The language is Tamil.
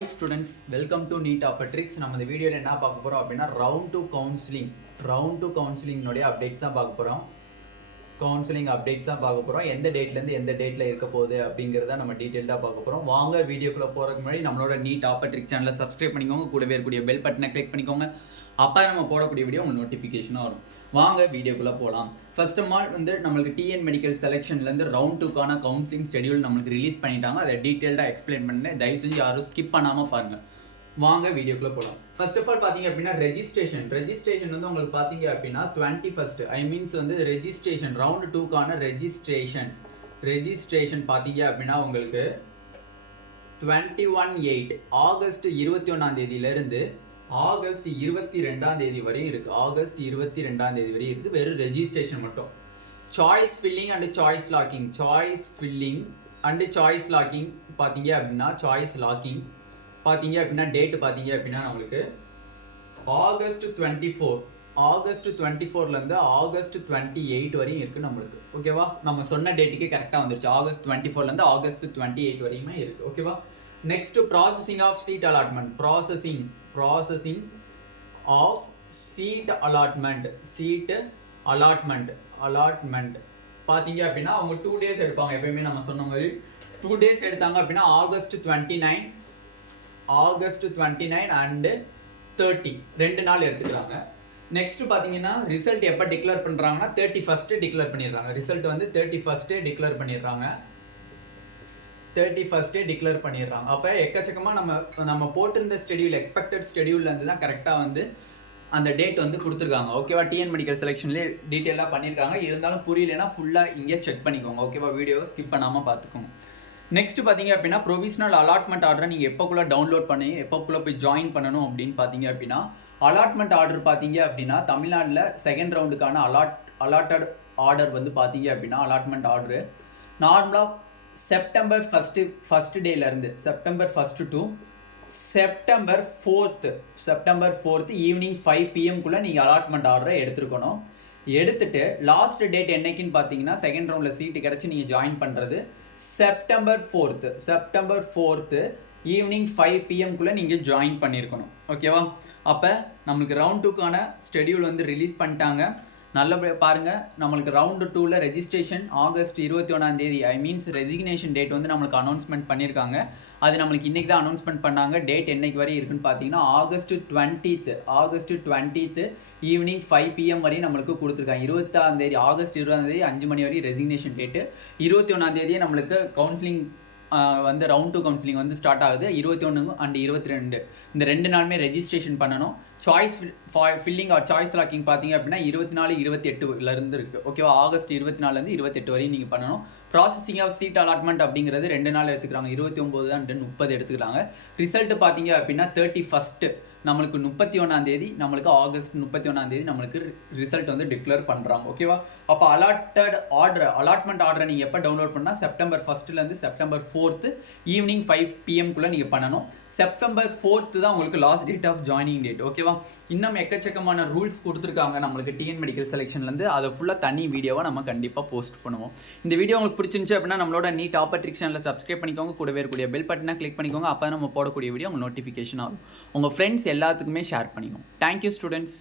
Hi students, welcome to Neet Tricks. நம்ம இந்த வீடியோல என்ன பார்க்க போறோம் அப்படினா round 2 counseling நோட அப்டேட்ஸ் தான் பார்க்க போறோம். கவுன்சிலிங் அப்டேட்ஸ் தான் பார்க்க போறோம். எந்த டேட்ல இருந்து எந்த டேட்ல இருக்க போகுது அப்படிங்கறத நம்ம டீடைலா பார்க்க போறோம். வாங்க வீடியோக்குள்ள போறதுக்கு முன்னாடி நம்மளோட Neet Tricks சேனலை சப்ஸ்கிரைப் பண்ணிக்கோங்க. கூடவே இருக்கக்கூடிய பெல் பட்டனை கிளிக் பண்ணிக்கோங்க. அப்ப நம்ம போடக்கூடிய வீடியோ உங்களுக்கு நோட்டிஃபிகேஷனா வரும். வாங்க வீடியோக்குள்ள போலாம். ஃபர்ஸ்ட் ஆஃப் ஆல் வந்து நமக்கு டிஎன் மெடிக்கல் செலெக்ஷன்ல இருந்து ரவுண்ட் 2 கான கவுன்சிலிங் ஷெட்யூல் நமக்கு ரிலீஸ் பண்ணிட்டாங்க. அதை டீடைலா எக்ஸ்பிளைன் பண்ணேன். தயவு செஞ்சு யாரும் ஸ்கிப் பண்ணாம பாருங்க. வாங்க வீடியோக்குள்ள போலாம். ஃபர்ஸ்ட் ஆஃப் ஆல் பாத்தீங்க அப்படினா ரெஜிஸ்ட்ரேஷன் வந்து உங்களுக்கு பாத்தீங்க அப்படினா 21st ஐ மீன்ஸ் வந்து ரெஜிஸ்ட்ரேஷன் ரவுண்ட் 2 கான ரெஜிஸ்ட்ரேஷன் பாத்தீங்க அப்படினா உங்களுக்கு 21/8 ஆகஸ்ட் 21ஆம் தேதியில இருந்து ஆகஸ்ட் 22ஆம் தேதி வரை இருக்கு. ஆகஸ்ட் 22ஆம் தேதி வரை இருக்கு. வெறும் ரெஜிஸ்ட்ரேஷன் மட்டும். Choice filling and choice locking பாத்தீங்க அப்படினா பாத்தீங்க அப்படின்னா டேட் பாத்தீங்க அப்படின்னா நம்மளுக்கு ஆகஸ்ட் 24ல இருந்து ஆகஸ்ட் 28 வரையும் இருக்கு நம்மளுக்கு. ஓகேவா? நம்ம சொன்ன டேட்டுக்கு கரெக்டா வந்துருச்சு. ஆகஸ்ட் 24ல இருந்து ஆகஸ்ட் 28 வரையுமே இருக்கு. ஓகேவா? Next processing of seat allotment பாத்தீங்க அப்படின்னா அவங்க 2 டேஸ் எடுப்பாங்க. எப்பயுமே நம்ம சொன்ன மாதிரி 2 டேஸ் எடுத்தாங்க அப்படின்னா ஆகஸ்ட் 29 அண்ட் 30 2 நாள் எடுத்துக்கிறாங்க. நெக்ஸ்ட் பாத்தீங்கன்னா ரிசல்ட் எப்ப டிக்ளேர் பண்றாங்கன்னா 31st டிக்ளேர் பண்ணிடுறாங்க. ரிசல்ட் வந்து 31st டிக்ளேர் பண்ணிடுறாங்க. அப்ப எக்கச்சக்கமா நம்ம போட்டிருந்த ஸ்கெடியூல் எக்ஸ்பெக்டட் ஸ்கெடியூல்ல இருந்து தான் கரெக்டா வந்து அந்த டேட் வந்து கொடுத்துருக்காங்க. ஓகேவா? டிஎன் மெடிக்கல் செலெக்ஷன்லேயே டீட்டெயிலாக பண்ணியிருக்காங்க. இருந்தாலும் புரியலன்னா ஃபுல்லாக இங்கே செக் பண்ணிக்கோங்க. ஓகேவா? வீடியோ ஸ்கிப் பண்ணாமல் பார்த்துக்கோங்க. நெக்ஸ்ட் பார்த்தீங்க அப்படின்னா ப்ரொவிஷனல் அலாட்மெண்ட் ஆர்டரை நீங்கள் எப்போக்குள்ளே டவுன்லோட் பண்ணி எப்போக்குள்ளே போய் ஜாயின் பண்ணணும் அப்படின்னு பார்த்தீங்க அப்படின்னா அலாட்மெண்ட் ஆர்டர் பார்த்தீங்க அப்படின்னா தமிழ்நாட்டில் செகண்ட் ரவுண்டுக்கான அலாட்டட் ஆர்டர் வந்து பார்த்தீங்க அப்படின்னா அலாட்மெண்ட் ஆர்டரு நார்மலாக செப்டம்பர் ஃபஸ்ட்டு டேலேருந்து September 1 to September 4th evening 5 PM நீங்கள் அலாட்மெண்ட் ஆர்டரை எடுத்துருக்கணும். எடுத்துட்டு லாஸ்ட் டேட் என்னைக்குன்னு பார்த்தீங்கன்னா செகண்ட் ரவுண்டில் சீட்டு கிடச்சி நீங்கள் ஜாயின் பண்ணுறது செப்டம்பர் 4th ஈவினிங் 5 PM நீங்கள் ஜாயின் பண்ணியிருக்கணும். ஓகேவா? அப்போ நம்மளுக்கு ரவுண்ட் 2க்கான ஷெட்யூல் வந்து ரிலீஸ் பண்ணிட்டாங்க. நல்லபடியாக பாருங்கள். நம்மளுக்கு ரவுண்டு 2ல் ரெஜிஸ்ட்ரேஷன் ஆகஸ்ட் 21ஆம் தேதி ஐ மீன்ஸ் ரெசிக்னேஷன் டேட் வந்து நம்மளுக்கு அனௌன்ஸ்மெண்ட் பண்ணியிருக்காங்க. அது நம்மளுக்கு இன்றைக்கி தான் அனௌன்ஸ்மெண்ட் பண்ணாங்க. டேட் என்னைக்கு வரை இருக்குன்னு பார்த்தீங்கன்னா ஆகஸ்ட் 20th ஈவினிங் 5 PM வரையும் நம்மளுக்கு கொடுத்துருக்காங்க. 20ஆம் தேதி ஆகஸ்ட் 20ஆம் தேதி 5 மணி வரையும் ரெசிக்னேஷன் டேட்டு. 21ஆம் தேதியே நம்மளுக்கு கவுன்சிலிங் வந்து ரவுண்ட் 2 கவுன்சிலிங் வந்து ஸ்டார்ட் ஆகுது. 21 அண்ட் 22 இந்த 2 நாளுமே ரெஜிஸ்ட்ரேஷன் பண்ணணும். Choice filling or choice locking பார்த்தீங்க அப்படின்னா 24 28 இருக்குது. ஓகேவா? ஆகஸ்ட் 24லேருந்து 28 வரையும் நீங்கள் பண்ணணும். ப்ராசஸிங் ஆஃப் சீட் அலாட்மெண்ட் அப்படிங்கிறது 2 நாள் எடுத்துக்கிறாங்க. 29 அண்ட் 30 எடுத்துக்கிறாங்க. ரிசல்ட் பார்த்தீங்க அப்படின்னா 31st நம்மளுக்கு 31ஆம் தேதி நம்மளுக்கு ஆகஸ்ட் 31ஆம் தேதி நம்மளுக்கு ரிசல்ட் வந்து டிக்ளேர் பண்ணுறாங்க. ஓகேவா? அப்போ அலாட்மெண்ட் ஆர்டரை நீங்கள் எப்போ டவுன்லோட் பண்ணால் செப்டம்பர் 1லேருந்து செப்டம்பர் 4th ஈவினிங் 5 PM நீங்கள் பண்ணணும். செப்டம்பர் 4th தான் உங்களுக்கு last date of joining date. ஓகேவா? இன்னும் எக்கச்சக்கமான ரூல்ஸ் கொடுத்துருக்காங்க நம்மளுக்கு டிஎன் மெடிக்கல் செலெக்ஷன்லேருந்து. அதை ஃபுல்லாக தனி வீடியோவாக நம்ம கண்டிப்பாக போஸ்ட் பண்ணுவோம். இந்த வீடியோ உங்களுக்கு பிடிச்சிருந்துச்சு அப்படின்னா நம்மளோட நீட் ட்ரிக்ஸ் சேனலை சப்ஸ்கிரைப் பண்ணிக்கோங்க. கூடவே இருக்கக்கூடிய பெல் பட்டனை கிளிக் பண்ணிக்கோங்க. அப்போ நம்ம போடக்கூடிய வீடியோ உங்கள் நோட்டிஃபிகேஷன் ஆகும். உங்கள் ஃப்ரெண்ட்ஸ் எல்லாத்துக்குமே ஷேர் பண்ணிக்கோங்க. Thank you students.